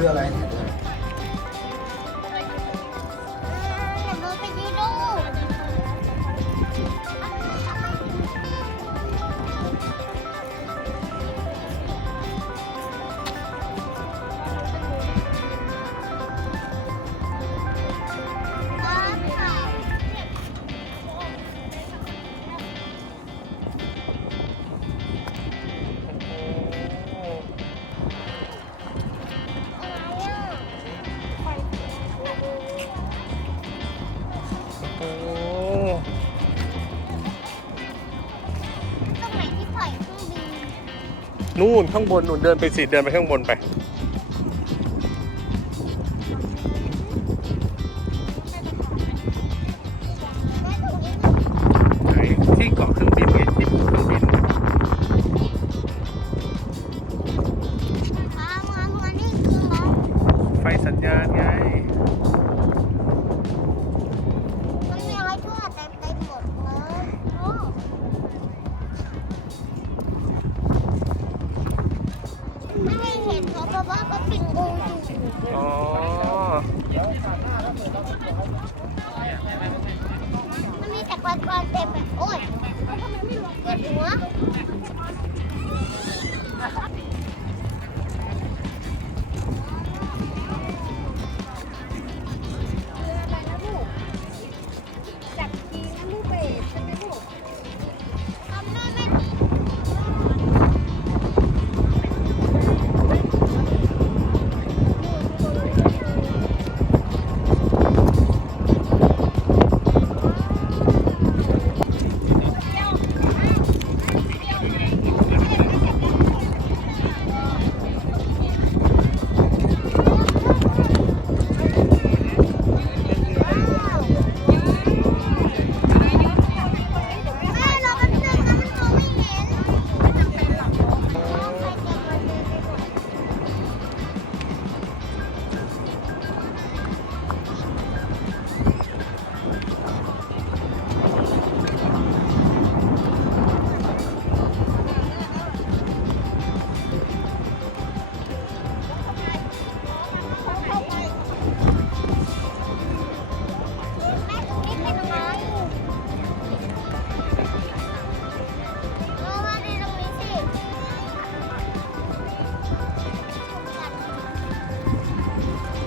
รืออะไรเนี่ยนู่นข้างบนนู่นเดินไปสิเดินไปข้างบนไปไหนที่เกาะเครื่องบินไงที่เครื่องบินไฟสัญญาณไงมันมีอะไรทั่วเต็มไปหมดเลยไม่ให้เห็นเพราะว่าเขาปิดงูอยู่อ๋อมันมีแต่ก้อนๆเต็มไปโอ๊ยเกิดหัว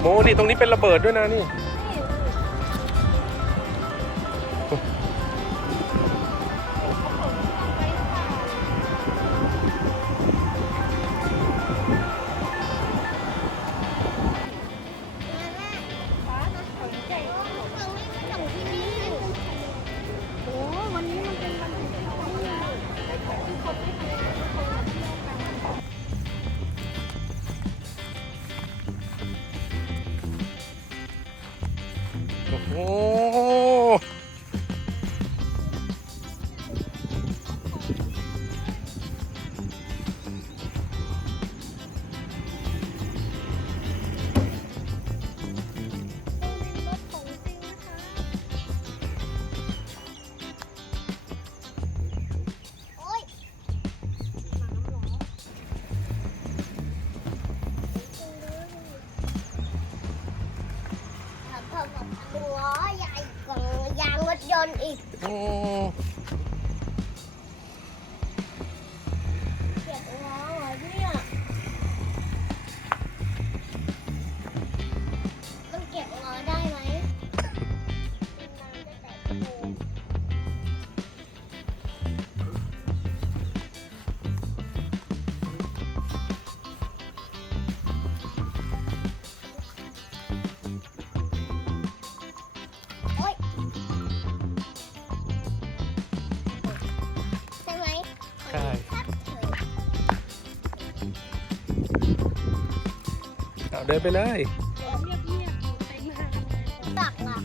โมนี่ตรงนี้เป็นระเบิดด้วยนะนี่โอ้ล้อใหญ่กว่ายางรถยนต์อีกเก็บล้อเหรอเนี่ยมันเก็บล้อได้ไหมเดินไปเลยตักล่ะ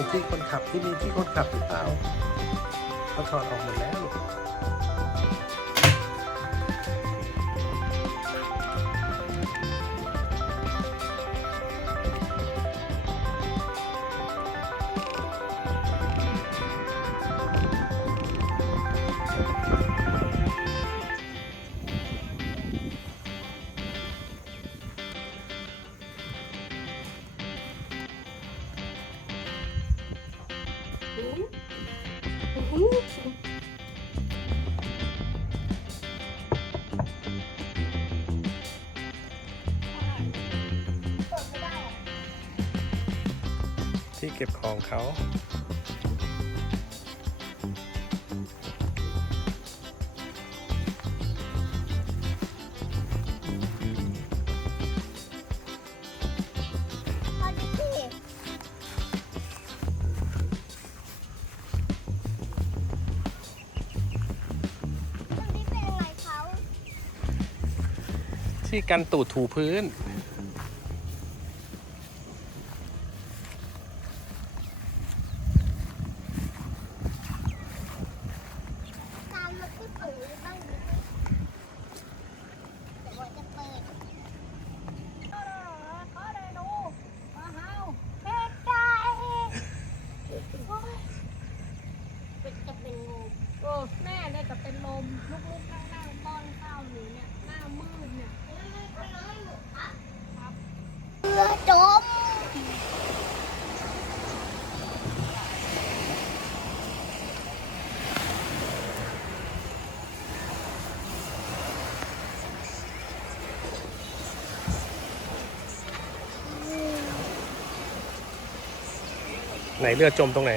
เป็นที่คนขับที่มีที่คนขับหรือเปล่าเขาถอดออกหมดแล้ว เปิดไม่ได้อะ ที่เก็บของเขา พอดีสิตรงนี้เป็นยังไงเขา ที่กันตูดถูพื้น การมันก็ถูบ้างดิเดี๋ยวจะเปิดเขาเลยดูมาเฮาเป็ดไก่เป็ดจะเป็นงู โอ้แม่เนี่ยจะเป็นลมลุกๆนั่งๆป้อนข้าวหนูเนี่ยหน้ามืดเนี่ย เรือจมไหนเรือจมตรงไหน